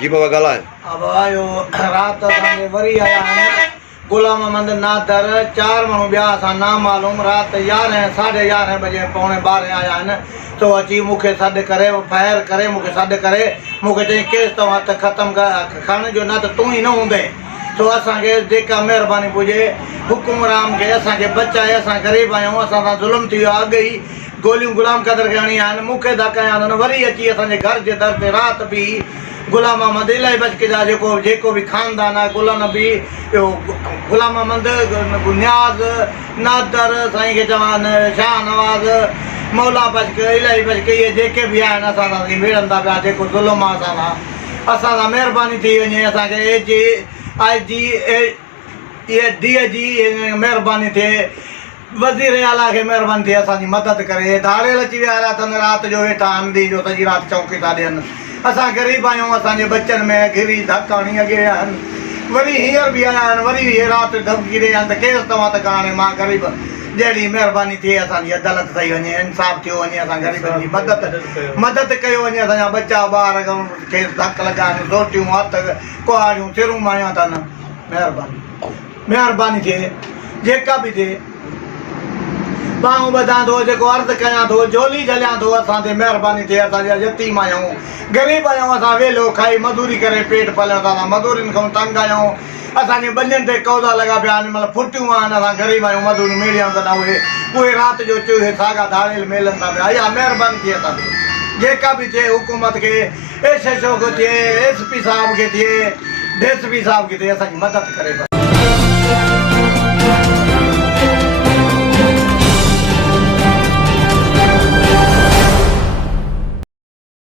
जी बाबा ॻाल्हाए। अब आयो रात असांखे वरी आया आहिनि गुलाम अहमद नादर, 4 माण्हू ॿिया असां ना मालूम राति 11 साढे 11 बजे पौणे 12 आया आहिनि। तो अची मूंखे सॾु करे फायर करे मूंखे सॾु करे मूंखे चई केस तव्हां त ख़तमु खण जो न त तूं ई न हूंदे। तो असांखे जेका महिरबानी पुॼे हुकुमराम खे असांखे बचाए, असां ग़रीब आहियूं, असां सां ज़ुल्म थी वियो आहे। अॻु ई गोलियूं गुलाम क़दर खे हणी आहिनि, मूंखे था कया अथनि, वरी अची असांजे घर जे दर ते राति बि गुलाम अहमद इलाही बचके जा जेको बि ख़ानदान आहे गुलाम नबी इहो गुलाम अहमद न्याज़ नादर साईं खे चवनि शाह नवाज़ मौला बचके इलाही बचके इहे जेके बि आहिनि असां सां विढ़नि था पिया। जेको ज़ुल्म आहे असां सां महिरबानी थी वञे, असांखे इहे धीअ जी महिरबानी थिए, वज़ीर आला खे महिरबानी थिए असांजी मदद करे। धाड़ियल अची विया अथनि राति जो वेठा आंधी जो सॼी राति चौकी था ॾियनि। असां ग़रीब आहियूं, असांजे बच्चनि में घिरी धक हणी अॻे विया आहिनि, वरी हींअर बि आया आहिनि, वरी इहे राति धमकी ॾे आहिनि त केस तव्हां त हाणे मां ग़रीब जहिड़ी महिरबानी थिए असांजी अदालत ठही वञे, इंसाफ़ थियो वञे, असां ग़रीबनि जी मदद कयो वञे। असांजा बच्चा ॿार खे धक लॻाइनि, रोटियूं हथ कुआरियूं सिरूं मायूं अथनि। महिरबानी थिए, जेका बि थिए बाहूं ॿधां थो, जेको अर्ज़ु कयां थो, झोली झलियां थो, असां ते महिरबानी थिए। असांजा यतीम आहियूं, ग़रीब आहियूं, असां वेलो खाई मज़दूरी करे पेट पलियो था, मज़दूरियुनि खां तंग आहियूं। असांजे ॿनियुनि ते कौदा लॻा पिया आहिनि, मतिलबु फुटियूं आहिनि, असां ग़रीब आहियूं, मज़दूरियूं मिलियूं त न उहे राति जो चूहे साॻा धाड़ियल मेलनि था पिया। इहा महिरबानी थिए असांखे, जेका बि थिए हुकूमत खे, एस एच ओ खे थिए, SP साहिब खे थिए, DSP साहिब खे थिए, असांजी मदद करे।